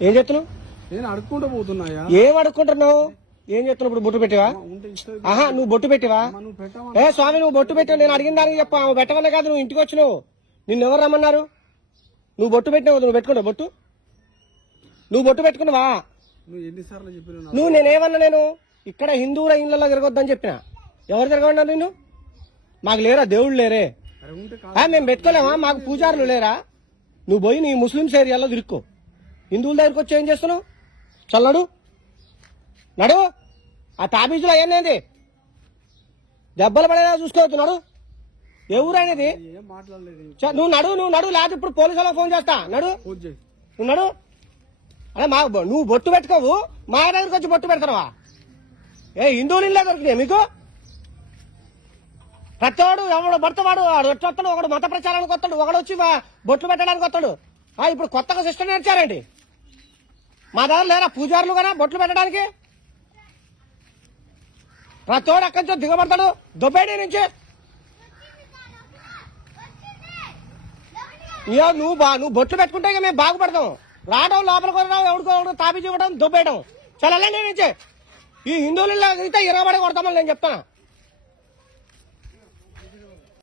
ఏం నేను అడుక్కుంటూ పోతున్నాయా ఏం అడుక్కుంటున్నావు? ఏం చెప్తున్నావు ఇప్పుడు బొట్టు పెట్టివా? ఆహా నువ్వు బొట్టు పెట్టివా? ఏ స్వామి నువ్వు బొట్టు పెట్టావు? నేను అడిగిన దానికి చెప్పు. ఆమె కాదు నువ్వు ఇంటికి వచ్చినావు. నిన్ను ఎవరు రమ్మన్నారు? నువ్వు బొట్టు పెట్టినావు నువ్వు పెట్టుకున్నావు బొట్టు? నువ్వు బొట్టు పెట్టుకున్నావా నువ్వు నేనేమన్నా నేను ఇక్కడ హిందువుల ఇళ్ళలో తిరగొద్దని చెప్పిన? ఎవరు తిరగమన్నారు నిన్ను? మాకు లేరా దేవుళ్ళు లేరే. మేము పెట్టుకోలేమా? మాకు పూజారులు లేరా? నువ్వు పోయి నీ ముస్లిమ్స్ ఏరియాలో తిరుక్కో. హిందువుల దగ్గరికి వచ్చి ఏం చేస్తున్నావు? చల్లడు. నడు. ఆ తాబీజులు అయ్యనేది దెబ్బలు పడేలా చూసుకోవద్దు నడు. చ- నువ్వు నడు నువ్వు నడు లేకపోతే ఇప్పుడు పోలీసు వాళ్ళకి ఫోన్ చేస్తా. నడు. నువ్వు నడు. అదే మా నువ్వు బొట్టు పెట్టుకోవు. మా దగ్గరికి వచ్చి బొట్టు పెడతావా? ఏ హిందువులు ఇల్లే దొరికినాయి మీకు? ప్రతివాడు ఎవడు పడతావాడు వాడు ఎట్లా వస్తాడు ఒకడు మత ప్రచారానికి వస్తాడు ఒకడు వచ్చి బొట్లు పెట్టడానికి వస్తాడు. ఇప్పుడు కొత్తగా సిస్టమ్ నేర్చారండి మా దగ్గర లేరా? పూజారులు కదా బొట్లు పెట్టడానికి? ప్రతివాడు అక్కడి నుంచి దిగబడతాడు. దుబ్బేడి నుంచి. ఇయో నువ్వు బా నువ్వు బొట్లు పెట్టుకుంటే ఇక మేము బాగుపడతాం. రావడం లోపలికి రావడం ఎవడుకోవడం తాపి చూడడం దుబ్బేయడం. చాలా నుంచి. నుంచే ఈ హిందువులలో అయితే ఇరవై కొడతామని నేను చెప్తాను